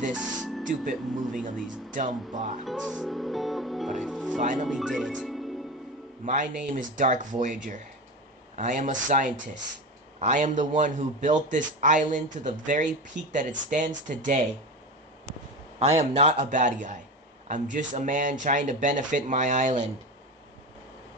this stupid moving of these dumb bots. But I finally did it. My name is Dark Voyager. I am a scientist. I am the one who built this island to the very peak that it stands today. I am not a bad guy. I'm just a man trying to benefit my island.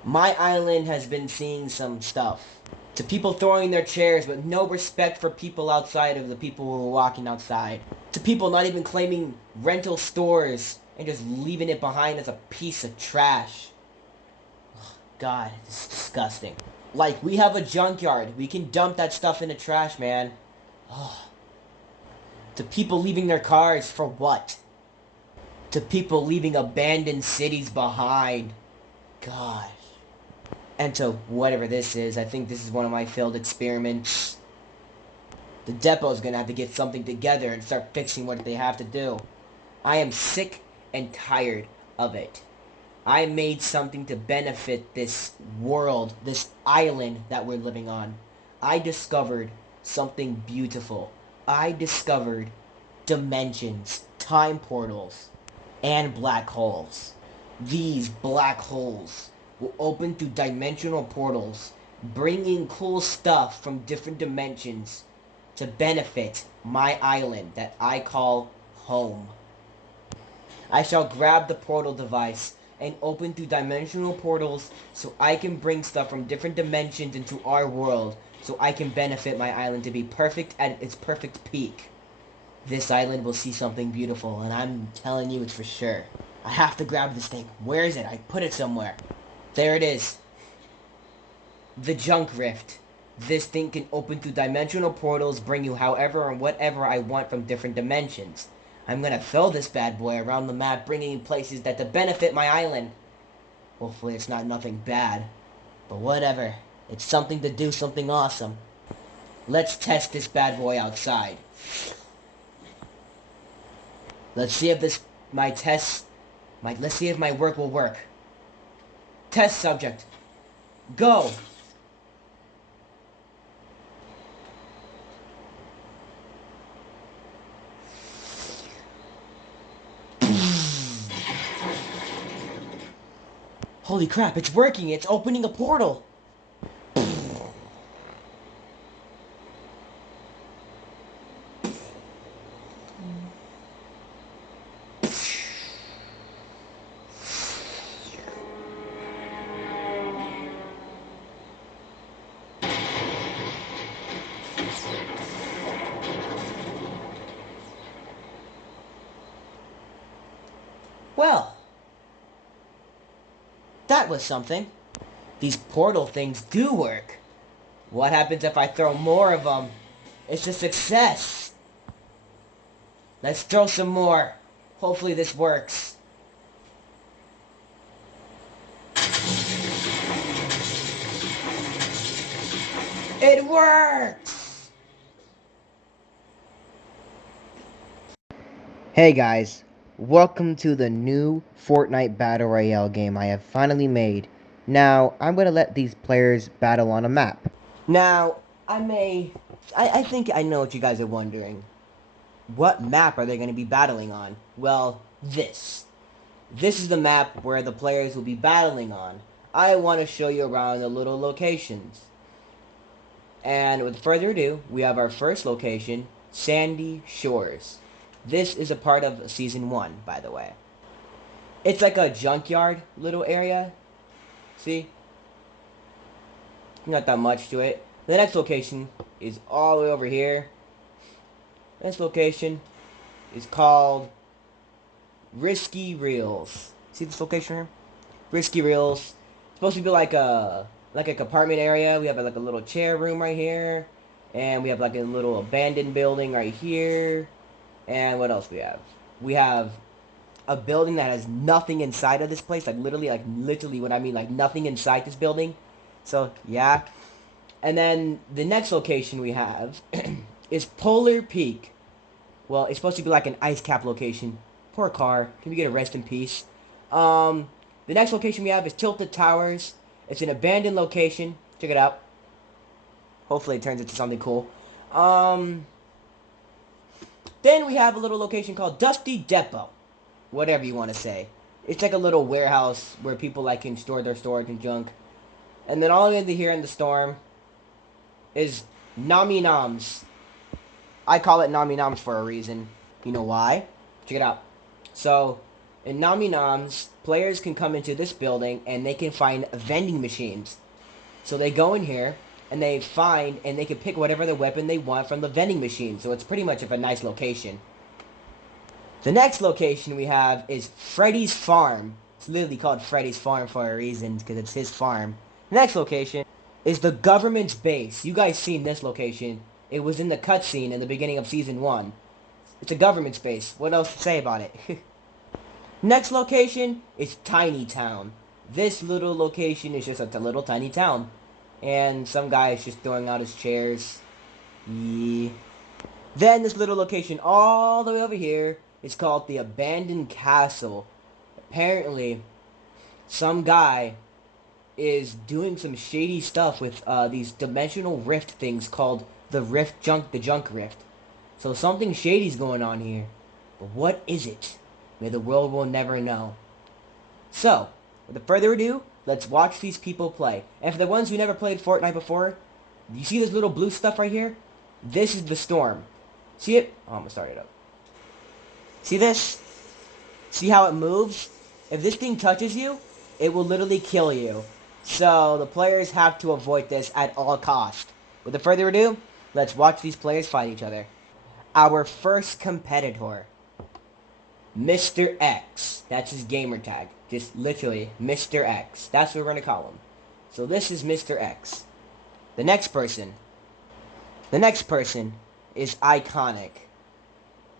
My island has been seeing some stuff. To people throwing their chairs with no respect for people outside of the people who are walking outside. To people not even claiming rental stores and just leaving it behind as a piece of trash. God, it's disgusting. Like, we have a junkyard. We can dump that stuff in the trash, man. Oh. To people leaving their cars for what? To people leaving abandoned cities behind. Gosh. And to whatever this is, I think this is one of my failed experiments. The depot's gonna have to get something together and start fixing what they have to do. I am sick and tired of it. I made something to benefit this world, this island that we're living on. I discovered something beautiful. I discovered dimensions, time portals, and black holes. These black holes will open through dimensional portals, bringing cool stuff from different dimensions to benefit my island that I call home. I shall grab the portal device and open through dimensional portals so I can bring stuff from different dimensions into our world so I can benefit my island to be perfect at its perfect peak. This island will see something beautiful, and I'm telling you it's for sure. I have to grab this thing. Where is it? I put it somewhere. There it is. The junk rift. This thing can open through dimensional portals, bring you however and whatever I want from different dimensions. I'm gonna throw this bad boy around the map, bringing you places that to benefit my island. Hopefully it's not nothing bad. But whatever. It's something to do something awesome. Let's test this bad boy outside. Let's see if let's see if my work will work. Test subject. Go! Holy crap, it's working! It's opening a portal! Well, that was something. These portal things do work. What happens if I throw more of them? It's a success. Let's throw some more. Hopefully this works. It works! Hey guys, welcome to the new Fortnite Battle Royale game I have finally made. Now, I'm going to let these players battle on a map. Now, I think I know what you guys are wondering. What map are they going to be battling on? Well, this. This is the map where the players will be battling on. I want to show you around the little locations. And with further ado, we have our first location, Sandy Shores. This is a part of Season 1, by the way. It's like a junkyard little area. See? Not that much to it. The next location is all the way over here. This location is called Risky Reels. See this location here? Risky Reels. It's supposed to be like a compartment area. We have like a little chair room right here. And we have like a little abandoned building right here. And what else we have? We have a building that has nothing inside of this place. Like literally what I mean, like nothing inside this building. So, yeah. And then the next location we have is Polar Peak. Well, it's supposed to be like an ice cap location. Poor car. Can we get a rest in peace? The next location we have is Tilted Towers. It's an abandoned location. Check it out. Hopefully it turns into something cool. Then we have a little location called Dusty Depot. Whatever you want to say. It's like a little warehouse where people like can store their storage and junk. And then all in here in the storm is Nami Noms. I call it Nami Noms for a reason. You know why? Check it out. So, in Nami Noms, players can come into this building and they can find vending machines. So they go in here and they find and they can pick whatever the weapon they want from the vending machine. So it's pretty much of a nice location. The next location we have is Freddy's Farm. It's literally called Freddy's Farm for a reason because it's his farm. The next location is the government's base. You guys seen this location. It was in the cutscene in the beginning of Season 1. It's a government base. What else to say about it? Next location is Tiny Town. This little location is just a little tiny town. And some guy is just throwing out his chairs. Yeah. Then this little location all the way over here is called the Abandoned Castle. Apparently, some guy is doing some shady stuff with these dimensional rift things called the junk rift. So something shady's going on here. But what is it? May the world will never know. So, without further ado, let's watch these people play. And for the ones who never played Fortnite before, you see this little blue stuff right here? This is the storm. See it? Oh, I'm gonna start it up. See this? See how it moves? If this thing touches you, it will literally kill you. So, the players have to avoid this at all costs. Without further ado, let's watch these players fight each other. Our first competitor, Mr. X. That's his gamer tag. Just literally, Mr. X. That's what we're going to call him. So this is Mr. X. The next person. The next person is Iconic.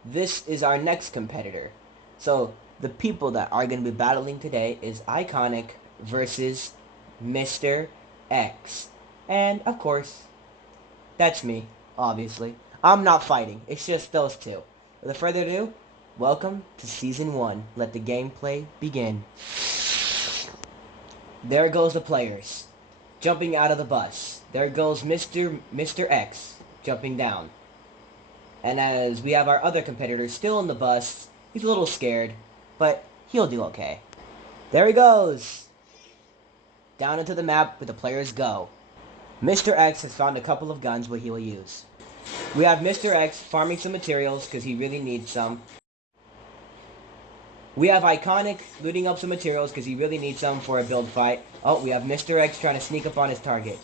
This is our next competitor. So the people that are going to be battling today is Iconic versus Mr. X. And, of course, that's me, obviously. I'm not fighting. It's just those two. Without further ado, welcome to Season 1. Let the gameplay begin. There goes the players, jumping out of the bus. There goes Mr. X, jumping down. And as we have our other competitor still in the bus, he's a little scared, but he'll do okay. There he goes! Down into the map where the players go. Mr. X has found a couple of guns what he will use. We have Mr. X farming some materials because he really needs some. We have Iconic looting up some materials because he really needs some for a build fight. Oh, we have Mr. X trying to sneak up on his target.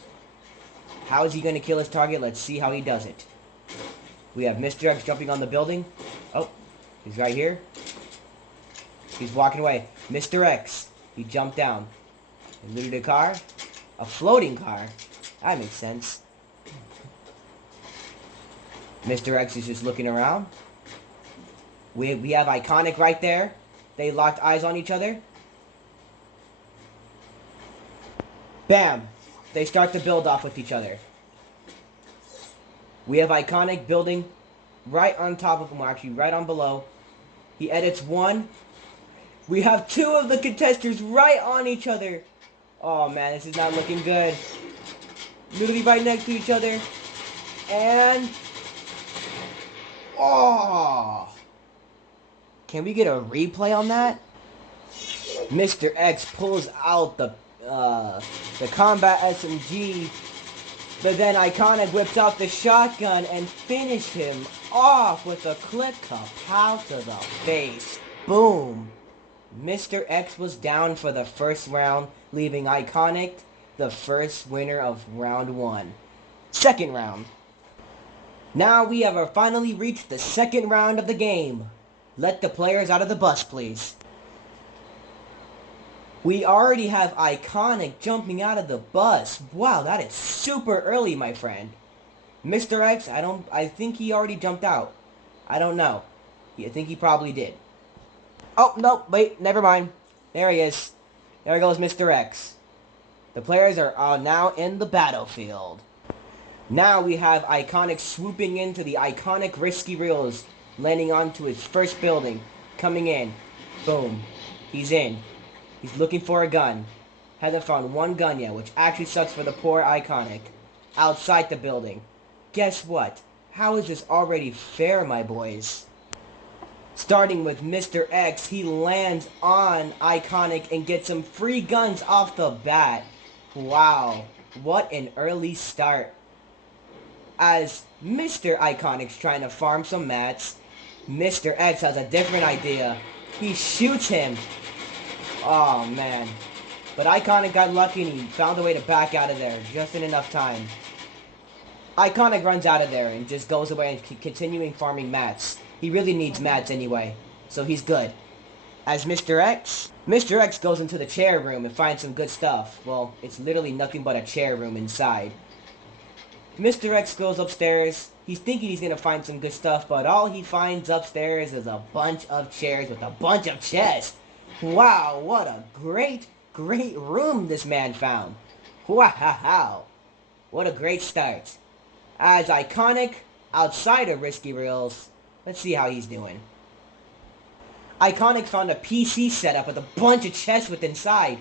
How is he going to kill his target? Let's see how he does it. We have Mr. X jumping on the building. Oh, he's right here. He's walking away. Mr. X, he jumped down. He looted a car. A floating car. That makes sense. Mr. X is just looking around. We have Iconic right there. They locked eyes on each other. Bam! They start to build off with each other. We have Iconic building right on top of him, or actually right on below. He edits one. We have two of the contestants right on each other. Oh man, this is not looking good. Literally right next to each other. And... oh! Can we get a replay on that? Mr. X pulls out the combat SMG, but then Iconic whips out the shotgun and finished him off with a clip kapow to the face. Boom! Mr. X was down for the first round, leaving Iconic the first winner of round 1. Second round. Now we have finally reached the second round of the game. Let the players out of the bus, please. We already have Iconic jumping out of the bus. Wow, that is super early, my friend. Mr. X, I think he already jumped out. I don't know. I think he probably did. Oh, no, wait, never mind. There he is. There goes Mr. X. The players are now in the battlefield. Now we have Iconic swooping into the Iconic Risky Reels, landing onto his first building, coming in. Boom. He's in. He's looking for a gun. Hasn't found one gun yet, which actually sucks for the poor Iconic. Outside the building. Guess what? How is this already fair, my boys? Starting with Mr. X, he lands on Iconic and gets some free guns off the bat. Wow, what an early start. As Mr. Iconic's trying to farm some mats, Mr. X has a different idea. He shoots him. Oh, man. But Iconic got lucky and he found a way to back out of there just in enough time. Iconic runs out of there and just goes away and continuing farming mats. He really needs mats anyway, so he's good. As Mr. X goes into the chair room and finds some good stuff. Well, it's literally nothing but a chair room inside. Mr. X goes upstairs. He's thinking he's going to find some good stuff, but all he finds upstairs is a bunch of chairs with a bunch of chests. Wow, what a great room this man found. Wow, what a great start. As Iconic, outside of Risky Reels, let's see how he's doing. Iconic found a PC setup with a bunch of chests with inside.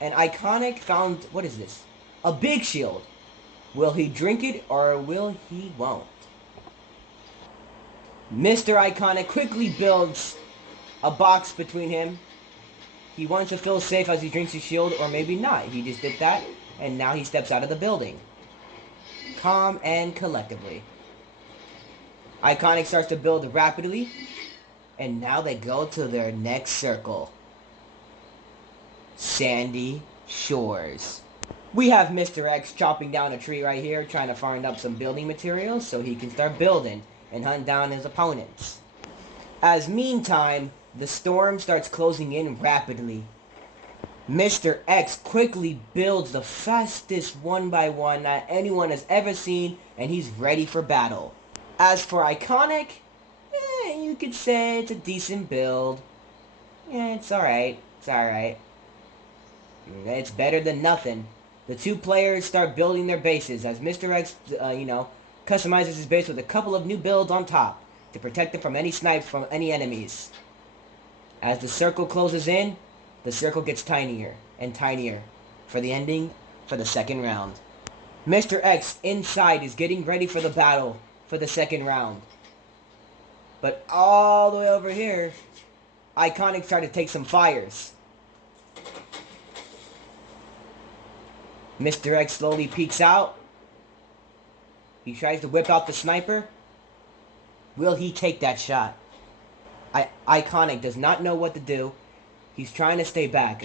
And Iconic found, what is this? A big shield. Will he drink it or will he won't? Mr. Iconic quickly builds a box between him. He wants to feel safe as he drinks his shield, or maybe not. He just did that, and now he steps out of the building. Calm and collectively. Iconic starts to build rapidly, and now they go to their next circle. Sandy Shores. We have Mr. X chopping down a tree right here, trying to find up some building materials so he can start building and hunt down his opponents. As meantime, the storm starts closing in rapidly. Mr. X quickly builds the fastest 1x1 that anyone has ever seen, and he's ready for battle. As for Iconic, you could say it's a decent build. Yeah, it's alright. It's alright. It's better than nothing. The two players start building their bases as Mr. X, customizes his base with a couple of new builds on top to protect him from any snipes from any enemies. As the circle closes in, the circle gets tinier and tinier for the ending for the second round. Mr. X inside is getting ready for the battle for the second round. But all the way over here, Iconic tried to take some fires. Mr. X slowly peeks out. He tries to whip out the sniper. Will he take that shot? Iconic does not know what to do. He's trying to stay back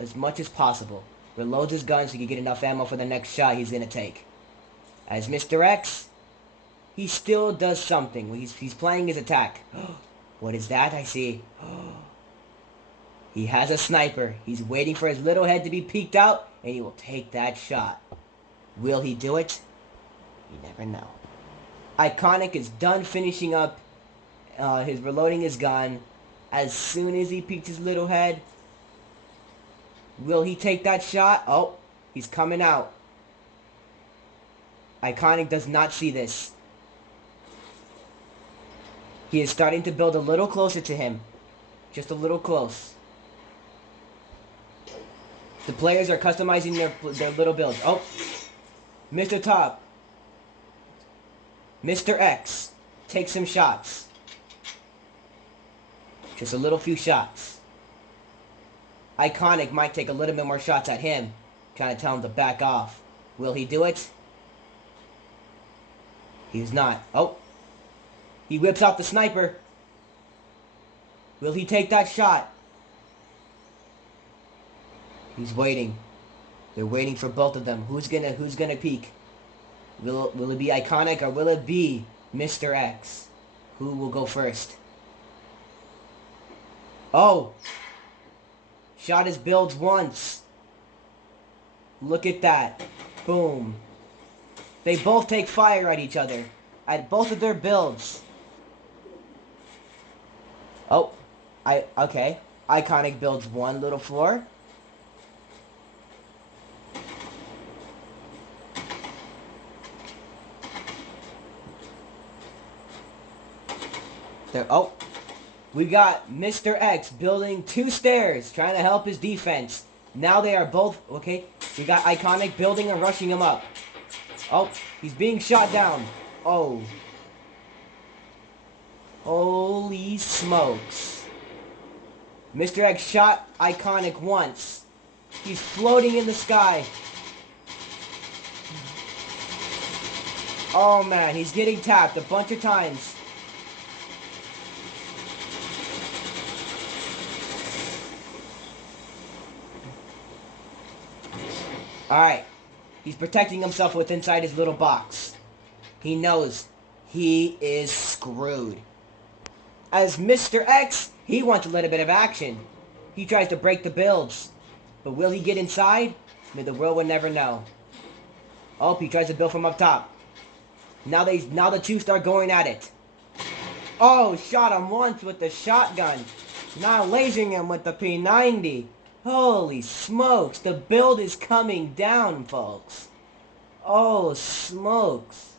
as much as possible. Reloads his gun so he can get enough ammo for the next shot he's going to take. As Mr. X, he still does something. He's playing his attack. What is that I see? He has a sniper. He's waiting for his little head to be peeked out, and he will take that shot. Will he do it? You never know. Iconic is done finishing up his reloading his gun. As soon as he peeks his little head, will he take that shot? Oh, he's coming out. Iconic does not see this. He is starting to build a little closer to him. Just a little close. The players are customizing their little builds. Oh, Mr. Top. Mr. X takes some shots. Just a little few shots. Iconic might take a little bit more shots at him, trying to tell him to back off. Will he do it? He's not. Oh. He whips out the sniper. Will he take that shot? He's waiting. They're waiting for both of them. Who's gonna peek? Will it be Iconic or will it be Mr. X? Who will go first? Oh! Shot his builds once. Look at that. Boom. They both take fire at each other. At both of their builds. Oh. Okay. Iconic builds one little floor. There. Oh. We got Mr. X building 2 stairs, trying to help his defense. Now they are both, okay, we got Iconic building and rushing him up. Oh, he's being shot down. Oh. Holy smokes. Mr. X shot Iconic once. He's floating in the sky. Oh man, he's getting tapped a bunch of times. Alright. He's protecting himself with inside his little box. He knows he is screwed. As Mr. X, he wants a little bit of action. He tries to break the builds. But will he get inside? The world will never know. Oh, he tries to build from up top. Now the two start going at it. Oh, shot him once with the shotgun. Now lasering him with the P90. Holy smokes, the build is coming down, folks. Oh, smokes.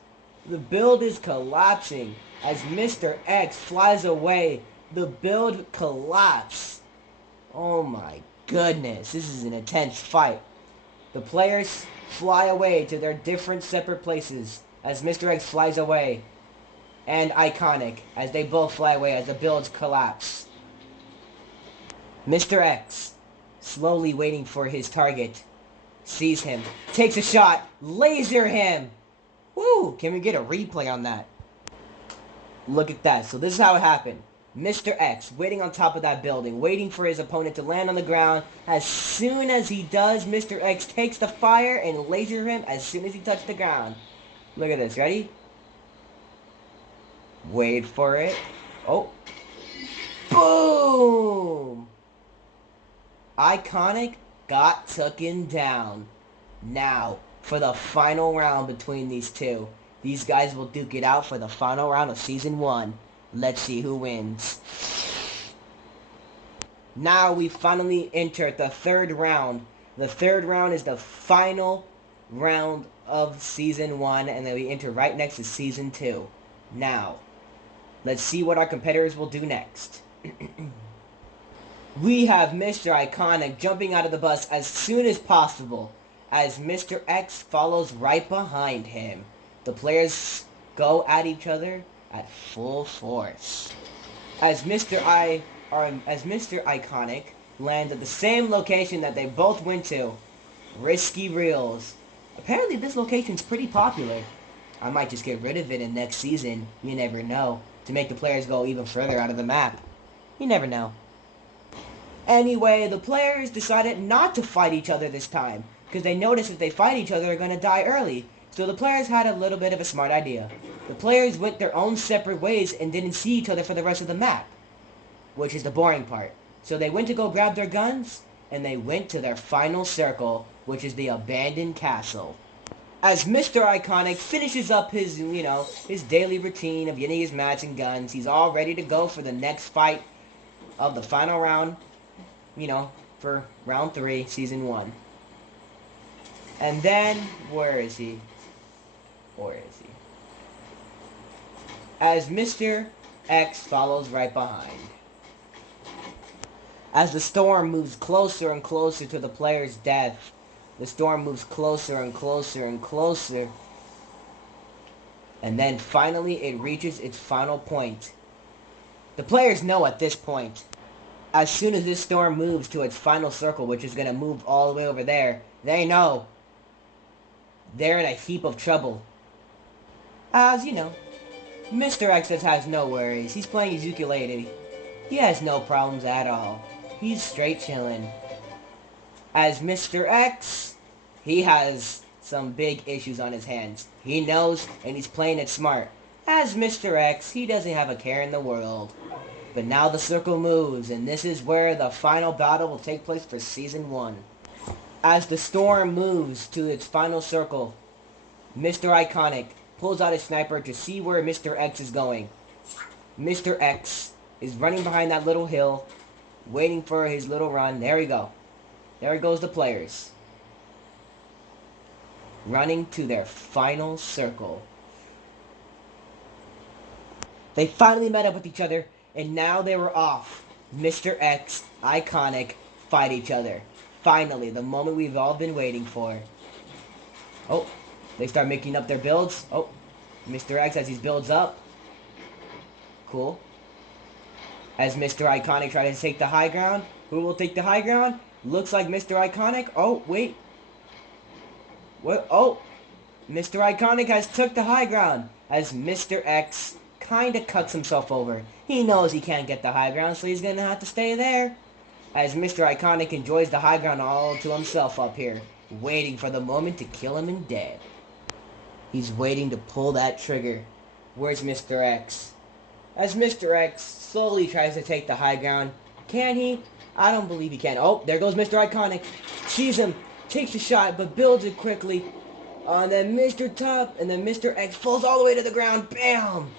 The build is collapsing. As Mr. X flies away, the build collapses. Oh my goodness, this is an intense fight. The players fly away to their different separate places as Mr. X flies away. And Iconic, as they both fly away as the builds collapse. Mr. X, slowly waiting for his target, sees him, takes a shot, laser him! Woo! Can we get a replay on that? Look at that. So this is how it happened. Mr. X waiting on top of that building, waiting for his opponent to land on the ground. As soon as he does, Mr. X takes the fire and lasers him as soon as he touches the ground. Look at this. Ready? Wait for it. Oh. Boom! Iconic got taken down. Now, for the final round between these two. These guys will duke it out for the final round of Season 1. Let's see who wins. Now we finally enter the third round. The third round is the final round of Season 1, and then we enter right next to Season 2. Now, let's see what our competitors will do next. We have Mr. Iconic jumping out of the bus as soon as possible, as Mr. X follows right behind him. The players go at each other at full force. As Mr. Iconic lands at the same location that they both went to, Risky Reels. Apparently this location's pretty popular. I might just get rid of it in next season, you never know, to make the players go even further out of the map. You never know. Anyway, the players decided not to fight each other this time, because they noticed if they fight each other, they're going to die early. So the players had a little bit of a smart idea. The players went their own separate ways and didn't see each other for the rest of the map, which is the boring part. So they went to go grab their guns, and they went to their final circle, which is the abandoned castle. As Mr. Iconic finishes up his, his daily routine of getting his mats and guns, he's all ready to go for the next fight of the final round, for round 3, Season 1. And then, where is he? Where is he? As Mr. X follows right behind. As the storm moves closer and closer to the player's death, the storm moves closer and closer and closer. And then finally it reaches its final point. The players know at this point, as soon as this storm moves to its final circle, which is going to move all the way over there, they know they're in a heap of trouble. As Mr. X has no worries. He's playing his ukulele. He has no problems at all. He's straight chilling. As Mr. X, he has some big issues on his hands. He knows, and he's playing it smart. As Mr. X, he doesn't have a care in the world. But now the circle moves, and this is where the final battle will take place for Season 1. As the storm moves to its final circle, Mr. Iconic pulls out his sniper to see where Mr. X is going. Mr. X is running behind that little hill, waiting for his little run. There we go. There goes the players. Running to their final circle. They finally met up with each other, and now they were off. Mr. X, Iconic, fight each other. Finally, the moment we've all been waiting for. Oh, they start making up their builds. Oh, Mr. X as he builds up. Cool. As Mr. Iconic tries to take the high ground. Who will take the high ground? Looks like Mr. Iconic. Oh, wait. What? Oh, Mr. Iconic has took the high ground. As Mr. X kind of cuts himself over. He knows he can't get the high ground, so he's going to have to stay there. As Mr. Iconic enjoys the high ground all to himself up here, waiting for the moment to kill him and dead. He's waiting to pull that trigger. Where's Mr. X? As Mr. X slowly tries to take the high ground. Can he? I don't believe he can. Oh, there goes Mr. Iconic. Sees him, takes the shot, but builds it quickly. And then Mr. X falls all the way to the ground. Bam!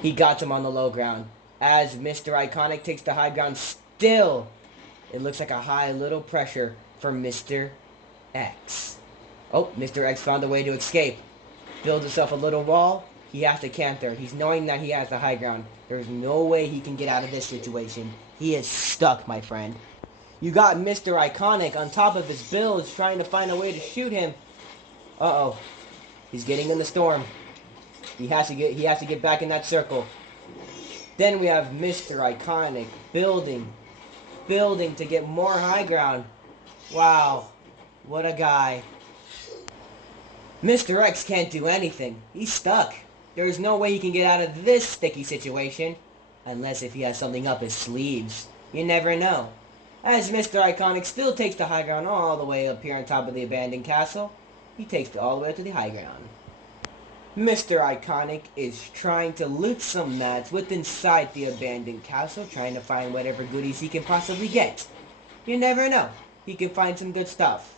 He got him on the low ground. As Mr. Iconic takes the high ground still, it looks like a high little pressure for Mr. X. Oh, Mr. X found a way to escape. Builds himself a little wall. He has to camp there. He's knowing that he has the high ground. There's no way he can get out of this situation. He is stuck, my friend. You got Mr. Iconic on top of his builds trying to find a way to shoot him. Uh-oh. He's getting in the storm. He has to get back in that circle. Then we have Mr. Iconic building to get more high ground. Wow. What a guy. Mr. X can't do anything. He's stuck. There's no way he can get out of this sticky situation. Unless if he has something up his sleeves. You never know. As Mr. Iconic still takes the high ground all the way up here on top of the abandoned castle, he takes it all the way up to the high ground. Mr. Iconic is trying to loot some mats within inside the abandoned castle, trying to find whatever goodies he can possibly get. You never know. He can find some good stuff.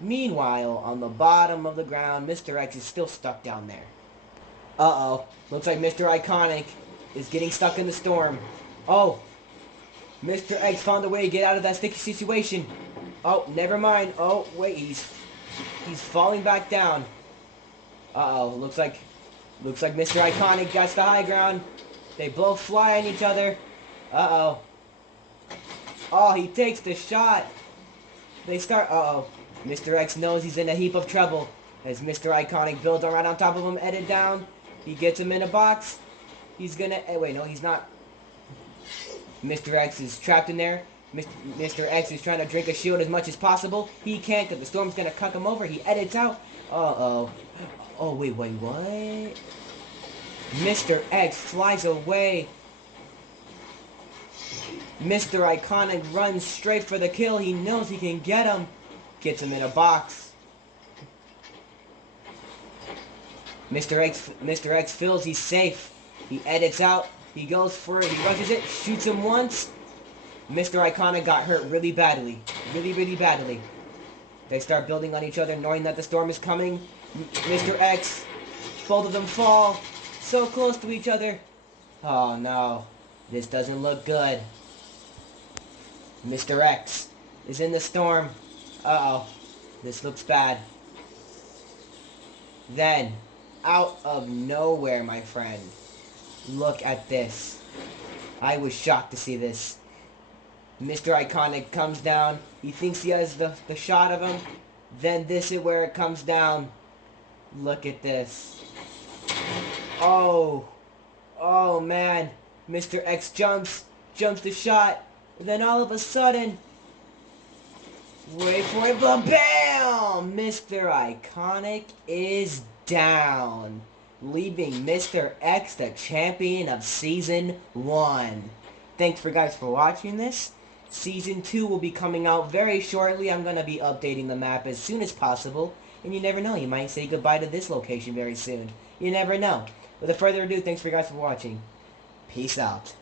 Meanwhile, on the bottom of the ground, Mr. X is still stuck down there. Uh-oh. Looks like Mr. Iconic is getting stuck in the storm. Oh. Mr. X found a way to get out of that sticky situation. Oh, never mind. Oh, wait. He's falling back down. Uh-oh. Looks like Mr. Iconic got the high ground. They both fly on each other. Uh-oh. Oh, he takes the shot. They start... Uh-oh. Mr. X knows he's in a heap of trouble. As Mr. Iconic builds right on top of him, headed down. He gets him in a box. He's gonna... wait, no, he's not. Mr. X is trapped in there. Mr. X is trying to drink a shield as much as possible. He can't because the storm's gonna cut him over. He edits out. Uh-oh. Oh, wait, what? Mr. X flies away. Mr. Iconic runs straight for the kill. He knows he can get him. Gets him in a box. Mr. X feels he's safe. He edits out. He goes for it. He rushes it. Shoots him once. Mr. Iconic got hurt really badly. Really badly. They start building on each other, knowing that the storm is coming. Mr. X. Both of them fall. So close to each other. Oh, no. This doesn't look good. Mr. X is in the storm. Uh-oh. This looks bad. Then, out of nowhere, my friend. Look at this. I was shocked to see this. Mr. Iconic comes down. He thinks he has the shot of him. Then this is where it comes down. Look at this. Oh. Oh, man. Mr. X jumps the shot. And then all of a sudden... wait for it, but BAM! Mr. Iconic is down, leaving Mr. X the champion of Season 1. Thanks for watching this. Season 2 will be coming out very shortly. I'm going to be updating the map as soon as possible. And you never know, you might say goodbye to this location very soon. You never know. Without further ado, thanks for watching. Peace out.